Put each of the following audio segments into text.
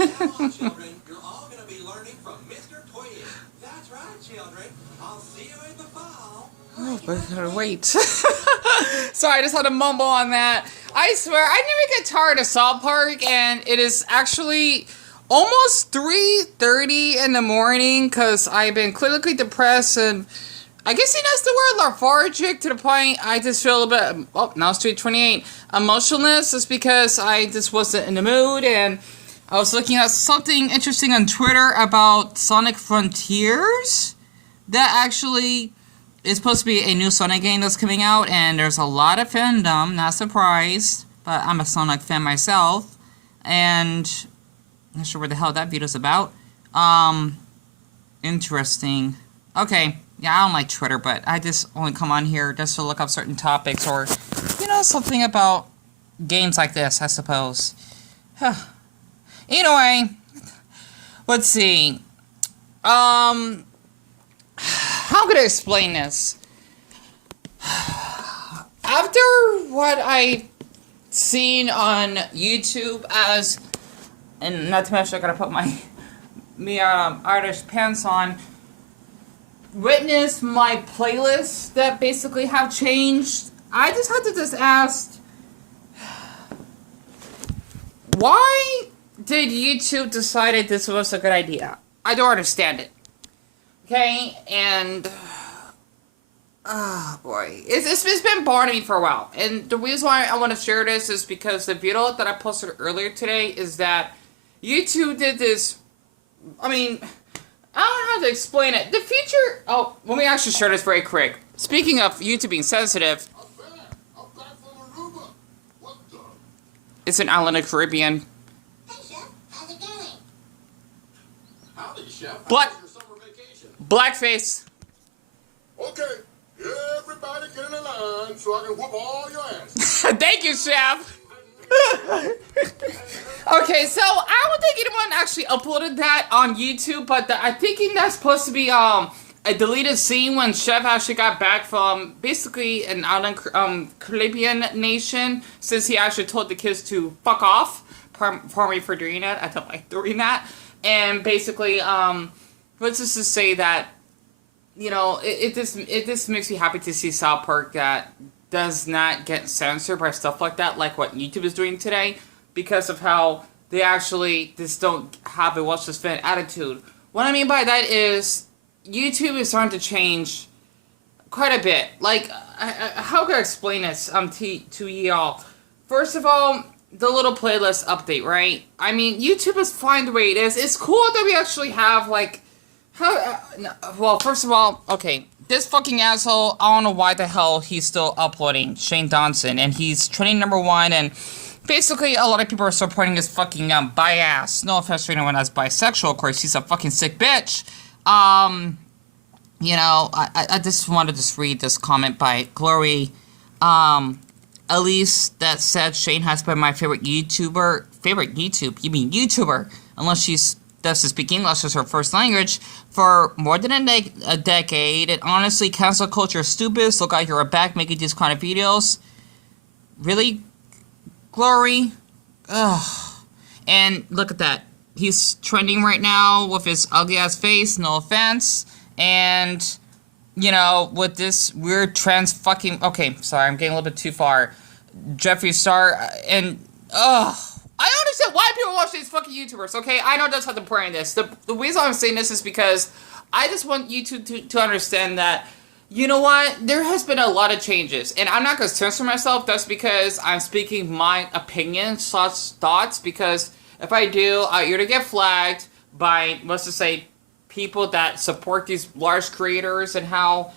on, children. You're all going to be learning from Mr. Twig. That's right, children. I'll see you in the fall. Oh, but wait. Sorry, I just had to mumble on that. I swear, I never get tired of South Park, and it is actually almost 3:30 in the morning because I've been clinically depressed, and I guess he knows the word lethargic to the point I just feel a bit, oh, now it's 3:28, emotionless is because I just wasn't in the mood, and I was looking at something interesting on Twitter about Sonic Frontiers that actually is supposed to be a new Sonic game that's coming out, and there's a lot of fandom, not surprised, but I'm a Sonic fan myself, and I'm not sure what the hell that video's about. Interesting. Okay, yeah, I don't like Twitter, but I just only come on here just to look up certain topics, or, you know, something about games like this, I suppose. Anyway, let's see. How could I explain this? After what I've seen on YouTube as, and not to mention I gotta put my Irish pants on, witness my playlists that basically have changed, I just had to just ask, why did YouTube decide this was a good idea? I don't understand it. Okay, and oh boy, it's been bothering me for a while, and the reason why I want to share this is because the video that I posted earlier today is that YouTube did this. I mean, I don't know how to explain it. The feature. Oh, let me actually share this very quick. Speaking of YouTube being sensitive, it's an island of the Caribbean. Hey, Chef. How's it going? Howdy, Chef. Blackface. Okay, everybody get in a line so I can whoop all your ass. Thank you, Chef. Okay, so I don't think anyone actually uploaded that on YouTube, but I'm thinking that's supposed to be a deleted scene when Chef actually got back from basically an island Caribbean nation, since he actually told the kids to fuck off. Pardon me for doing that. I don't like doing that. And basically, let's just say that, you know, it just makes me happy to see South Park that does not get censored by stuff like that, like what YouTube is doing today, because of how they actually just don't have a watch this fan attitude. What I mean by that is YouTube is starting to change quite a bit. Like, how can I explain this to y'all? First of all, the little playlist update, right? I mean, YouTube is fine the way it is. It's cool that we actually have, like, well, first of all, okay, this fucking asshole, I don't know why the hell he's still uploading, Shane Dawson, and he's trending #1, and basically a lot of people are supporting his fucking bi-ass. No offense to anyone that's bisexual, of course, he's a fucking sick bitch. You know, I just wanted to read this comment by Glory, Elise, that said Shane has been my favorite YouTuber, unless she's doesn't speak English as her first language, for more than a decade, and honestly, cancel culture is stupid, so guys, you're back making these kind of videos. Really? Glory? Ugh. And look at that. He's trending right now with his ugly ass face, no offense, and, you know, with this weird trans fucking, okay, sorry, I'm getting a little bit too far. Jeffree Star, and, ugh. I don't understand why people watch these fucking YouTubers, okay? I know that's not the point of this. The reason I'm saying this is because I just want YouTube to understand that, you know what? There has been a lot of changes. And I'm not going to censor myself. That's because I'm speaking my opinions, thoughts. Because if I do, you're going to get flagged by, let's just say, people that support these large creators, and how,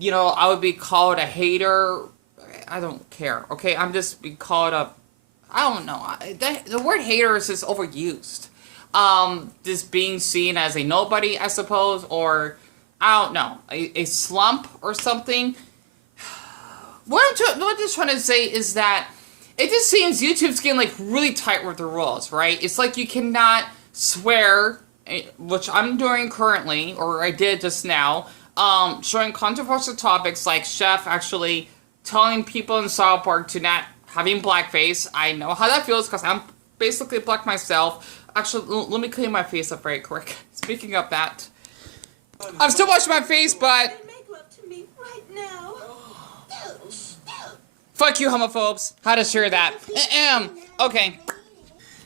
you know, I would be called a hater. I don't care, okay? I'm just being called a, I don't know. The word hater is just overused. Just being seen as a nobody, I suppose, or, I don't know, a slump or something. What I'm just trying to say is that it just seems YouTube's getting, like, really tight with the rules, right? It's like you cannot swear, which I'm doing currently, or I did just now, showing controversial topics like Chef actually telling people in South Park to not having blackface. I know how that feels because I'm basically block myself. Actually, let me clean my face up very quick. Speaking of that, I'm still washing my face, but Make love to me right now. fuck you, homophobes. How to share that? Okay.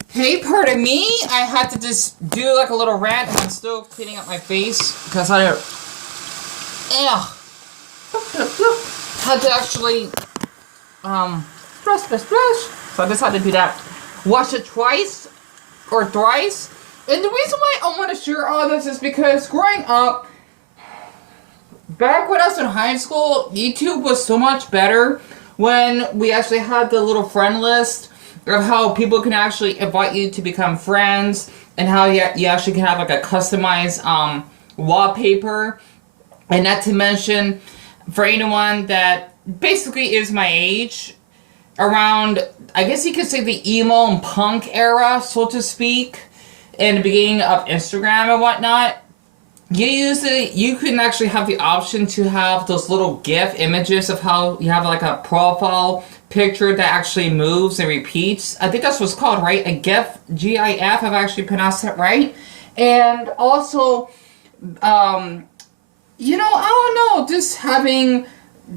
Hey, pardon me. I had to just do like a little rant, and I'm still cleaning up my face because I had to actually splash. So I just had to do that. Wash it twice or thrice. And the reason why I want to share all this is because growing up, back when I was in high school, YouTube was so much better when we actually had the little friend list of how people can actually invite you to become friends and how you actually can have like a customized wallpaper. And not to mention, for anyone that basically is my age, around, I guess you could say the emo and punk era, so to speak, in the beginning of Instagram and whatnot, you can actually have the option to have those little GIF images of how you have like a profile picture that actually moves and repeats. I think that's what's called, right? A GIF, G-I-F, I've actually pronounced it right. And also, you know, I don't know, just having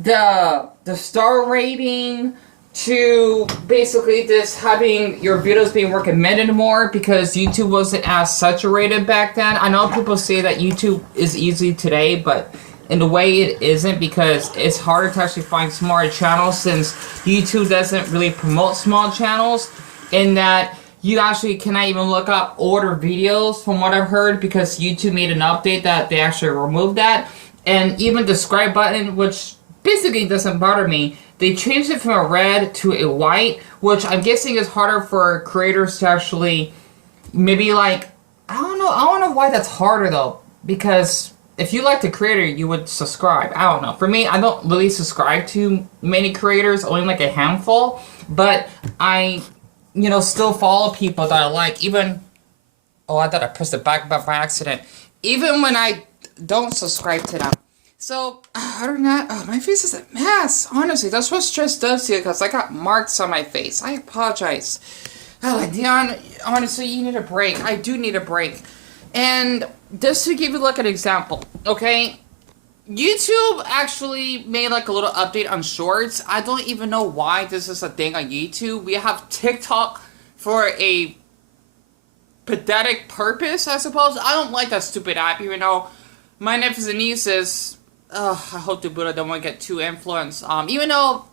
the star rating to basically just having your videos being recommended more because YouTube wasn't as saturated back then. I know people say that YouTube is easy today, but in a way it isn't because it's harder to actually find smaller channels since YouTube doesn't really promote small channels, in that you actually cannot even look up older videos from what I've heard because YouTube made an update that they actually removed that. And even the subscribe button, which basically doesn't bother me, they changed it from a red to a white, which I'm guessing is harder for creators to actually maybe like, I don't know why that's harder though, because if you like the creator, you would subscribe. I don't know. For me, I don't really subscribe to many creators, only like a handful, but I, you know, still follow people that I like, even, oh, I thought I pressed the back button by accident, even when I don't subscribe to them. So, other than that, oh, my face is a mess. Honestly, that's what stress does to you, because I got marks on my face. I apologize. Oh, Deon, honestly, you need a break. I do need a break. And just to give you like an example, okay? YouTube actually made like a little update on shorts. I don't even know why this is a thing on YouTube. We have TikTok for a pathetic purpose, I suppose. I don't like that stupid app, even though my nephews and nieces, I hope the Buddha don't want to get too influenced. Even though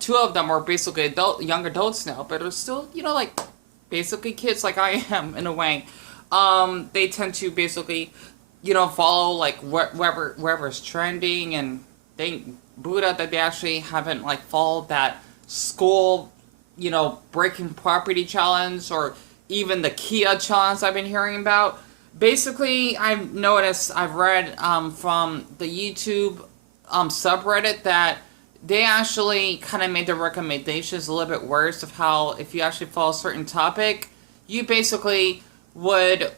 two of them are basically young adults now, but they're still, you know, like basically kids like I am in a way. They tend to basically, you know, follow like wherever's trending, and thank Buddha that they actually haven't like followed that school, you know, breaking property challenge or even the Kia challenge I've been hearing about. Basically, I've noticed, I've read from the YouTube subreddit that they actually kind of made the recommendations a little bit worse of how if you actually follow a certain topic, you basically would,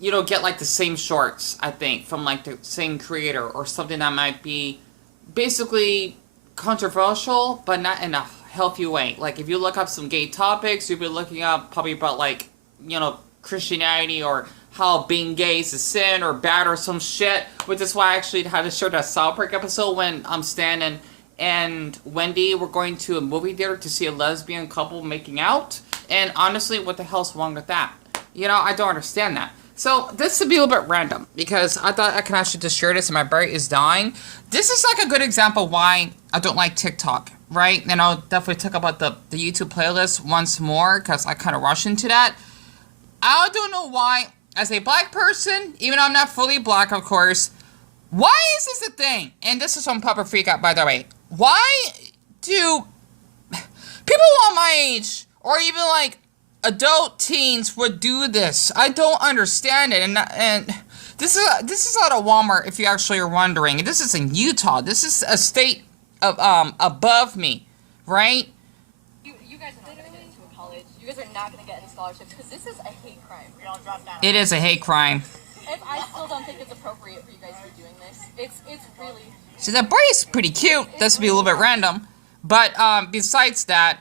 you know, get like the same shorts, I think, from like the same creator or something that might be basically controversial, but not in a healthy way. Like if you look up some gay topics, you'll be looking up probably about like, you know, Christianity or how being gay is a sin or bad or some shit, which is why I actually had to show that South Park episode when Stan and Wendy were going to a movie theater to see a lesbian couple making out. And honestly, what the hell's wrong with that? You know, I don't understand that. So, this would be a little bit random, because I thought I could actually just share this and my brain is dying. This is like a good example why I don't like TikTok, right? And I'll definitely talk about the YouTube playlist once more, because I kind of rush into that. I don't know why, as a black person, even though I'm not fully black, of course, why is this a thing? And this is from Papa Freak Out, by the way. Why do people on my age, or even like adult teens, would do this? I don't understand it. And this is out of Walmart, if you actually are wondering. And this is in Utah. This is a state of above me, right? You guys are not going to get into a college. You guys are not going to get any scholarships because this is a hate crime. We all drop down. It is a hate crime. If I still don't think it's appropriate for you guys to be doing this. It's really. See, that boy is pretty cute. This would be a little bit random. But besides that,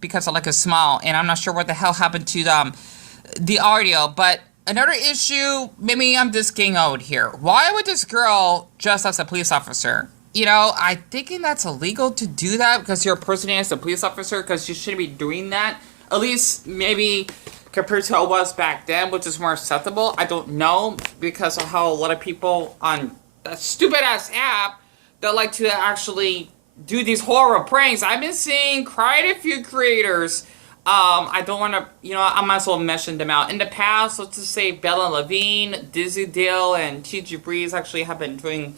because I like his smile, and I'm not sure what the hell happened to the audio. But another issue, maybe I'm just getting old here. Why would this girl dress as a police officer? You know, I thinking that's illegal to do that because you're impersonating as a police officer, because you shouldn't be doing that. At least maybe compared to how it was back then, which is more acceptable. I don't know, because of how a lot of people on that stupid ass app that like to actually do these horrible pranks. I've been seeing quite a few creators. I don't want to, you know, I might as well mention them out. In the past, let's just say Bella Levine, Dizzy Dale, and TG Breeze actually have been doing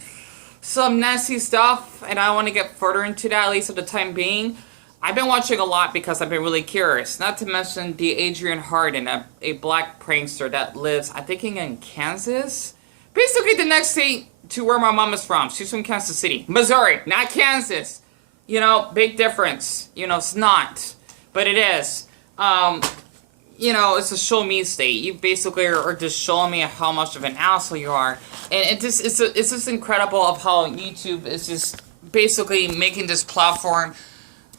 some nasty stuff, and I want to get further into that, at least at the time being. I've been watching a lot because I've been really curious. Not to mention the Adrian Harden, a black prankster that lives, I think, in Kansas. Basically the next state to where my mom is from. She's from Kansas City. Missouri, not Kansas. You know, big difference. You know, it's not. But it is. You know, it's a show me state. You basically are just showing me how much of an asshole you are. And it's just incredible of how YouTube is just basically making this platform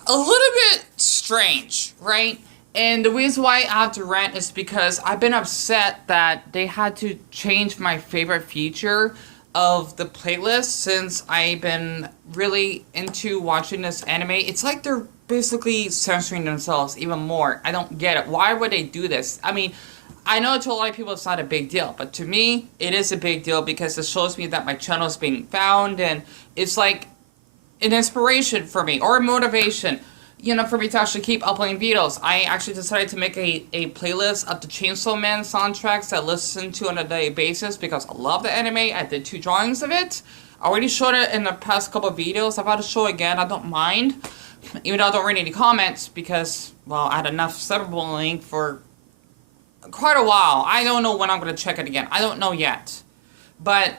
a little bit strange, right? And the reason why I have to rant is because I've been upset that they had to change my favorite feature of the playlist since I've been really into watching this anime. It's like they're basically censoring themselves even more. I don't get it. Why would they do this? I mean, I know to a lot of people it's not a big deal, but to me, it is a big deal because it shows me that my channel is being found, and it's like an inspiration for me, or a motivation, you know, for me to actually keep uploading videos. I actually decided to make a playlist of the Chainsaw Man soundtracks that I listen to on a daily basis because I love the anime. I did 2 drawings of it. I already showed it in the past couple of videos. I'm about to show it again. I don't mind. Even though I don't read any comments because, well, I had enough cyberbullying for quite a while. I don't know when I'm going to check it again. I don't know yet. But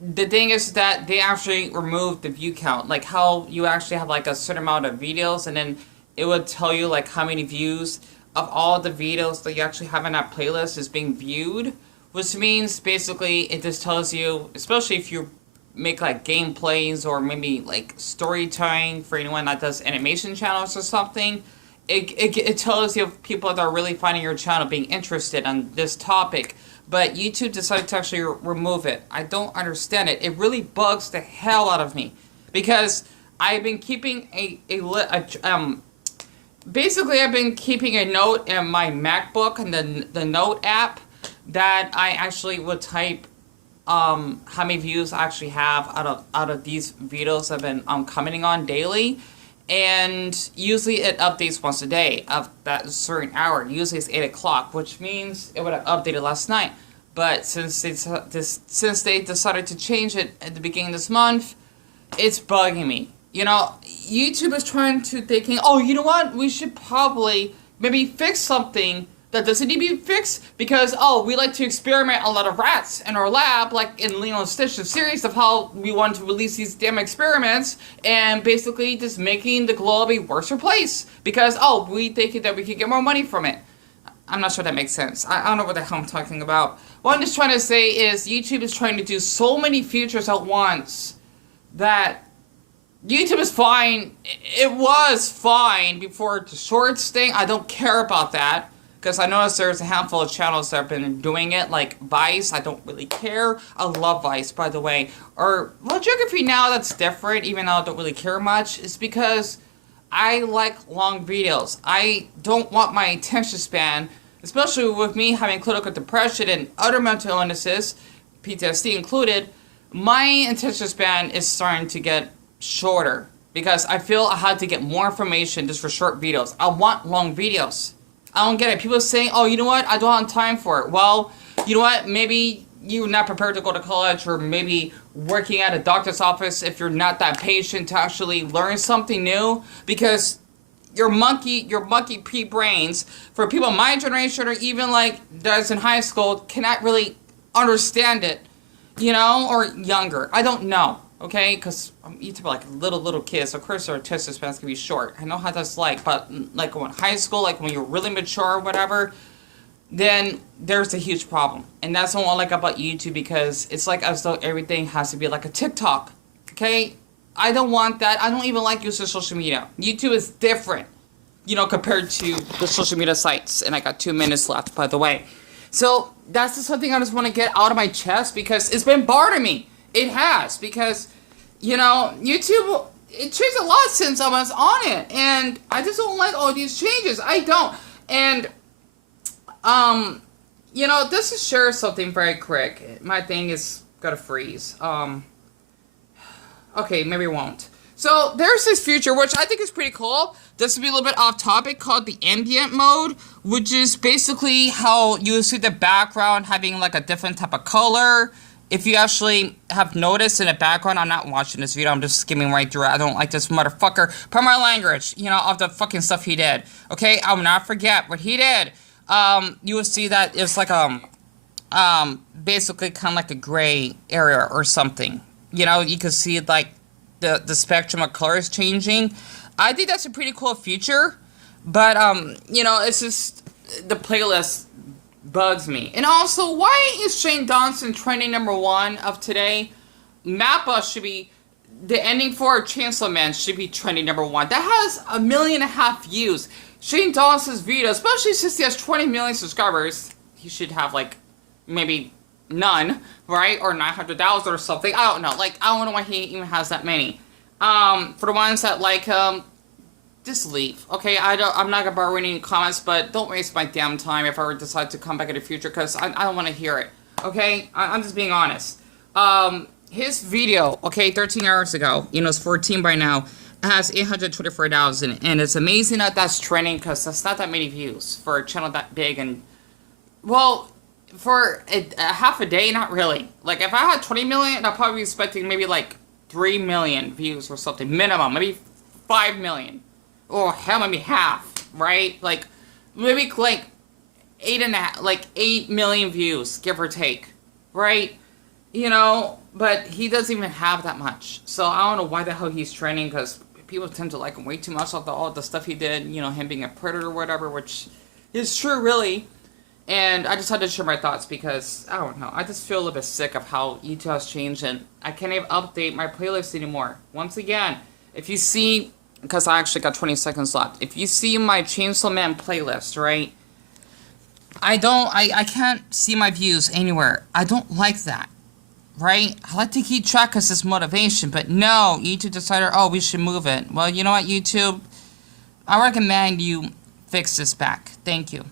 the thing is that they actually removed the view count. Like how you actually have like a certain amount of videos and then it would tell you like how many views of all the videos that you actually have in that playlist is being viewed. Which means basically it just tells you, especially if you make like gameplays or maybe like storytelling for anyone that does animation channels or something, it tells you people that are really finding your channel being interested on this topic. But YouTube decided to actually remove it. I don't understand it. It really bugs the hell out of me because I've been keeping basically I've been keeping a note in my MacBook and the Note app that I actually would type how many views I actually have out of these videos I've been commenting on daily, and usually it updates once a day of that certain hour. Usually it's 8 o'clock, which means it would have updated last night. But since they decided to change it at the beginning of this month, it's bugging me. You know, YouTube is trying to thinking, oh, you know what? We should probably maybe fix something that doesn't need to be fixed because, oh, we like to experiment a lot of rats in our lab, like in Lilo and Stitch, the series of how we want to release these damn experiments and basically just making the globe a worse place because, oh, we think that we can get more money from it. I'm not sure that makes sense. I don't know what the hell I'm talking about. What I'm just trying to say is YouTube is trying to do so many features at once that YouTube is fine. It was fine before the shorts thing. I don't care about that. Because I noticed there's a handful of channels that have been doing it, like Vice. I don't really care. I love Vice, by the way. Or, well, Geography Now, that's different, even though I don't really care much. It's because I like long videos. I don't want my attention span, especially with me having clinical depression and other mental illnesses, PTSD included, my attention span is starting to get shorter. Because I feel I had to get more information just for short videos. I want long videos. I don't get it. People are saying, oh, you know what? I don't have time for it. Well, you know what? Maybe you're not prepared to go to college or maybe working at a doctor's office if you're not that patient to actually learn something new because your monkey pea-brains, for people my generation or even like those in high school, cannot really understand it, you know, or younger. I don't know. Okay, because you talk like little kids, so of course their attention spans can be short. I know how that's like, but like when high school, like when you're really mature or whatever, then there's a huge problem. And that's what I like about YouTube because it's like as though everything has to be like a TikTok. Okay, I don't want that. I don't even like using social media. YouTube is different, you know, compared to the social media sites. And I got 2 minutes left, by the way. So that's just something I just want to get out of my chest because it's been bothering me. It has, because, you know, YouTube, it changed a lot since I was on it. And I just don't like all these changes. I don't. And, you know, just to share something very quick. My thing is gonna freeze. Okay, maybe it won't. So, there's this feature, which I think is pretty cool. This will be a little bit off topic, called the ambient mode, which is basically how you see the background having like a different type of color. If you actually have noticed in the background, I'm not watching this video, I'm just skimming right through it. I don't like this motherfucker. Per my language, you know, of the fucking stuff he did. Okay, I will not forget what he did. You will see that it's like, basically kind of like a gray area or something. You know, you can see like the spectrum of colors changing. I think that's a pretty cool feature, but you know, it's just the playlist bugs me. And also, why is Shane Dawson trending #1 of today? Mappa should be, the ending for Chancellor Man should be trending #1. That has 1.5 million views. Shane Dawson's video, especially since he has 20 million subscribers, he should have like maybe none, right? Or 900,000 or something. I don't know. Like, I don't know why he even has that many. For the ones that like him, just leave. Okay, I'm not gonna bother any comments, but don't waste my damn time if I ever decide to come back in the future, because I don't want to hear it. Okay, I'm just being honest. His video, okay, 13 hours ago, you know, it's 14 by now, it has 824,000, and it's amazing that that's trending, because that's not that many views for a channel that big. And, well, for a half a day, not really. Like, if I had 20 million, I'd probably be expecting maybe like 3 million views or something, minimum, maybe 5 million. Or hell, maybe half, right? Like, maybe like 8 million views, give or take, right? You know, but he doesn't even have that much. So I don't know why the hell he's trending, because people tend to like him way too much of all the stuff he did, you know, him being a predator or whatever, which is true, really. And I just had to share my thoughts because, I don't know, I just feel a little bit sick of how YouTube has changed, and I can't even update my playlist anymore. Once again, if you see, because I actually got 20 seconds left, if you see my Chainsaw Man playlist, right, I can't see my views anywhere. I don't like that, right? I like to keep track because it's motivation, but no, YouTube decided, oh, we should move it. Well, you know what, YouTube? I recommend you fix this back. Thank you.